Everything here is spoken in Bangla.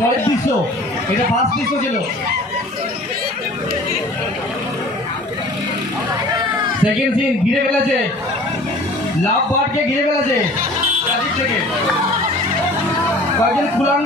পরের দৃশ্য, এটা ফার্স্ট দৃশ্য ছিল। সেকেন্ড সিন, ঘিরে ফেলেছে, লাভ বার্ডকে ঘিরে ফেলেছে চারদিক থেকে। কয়েকজন কুলাঙ্গার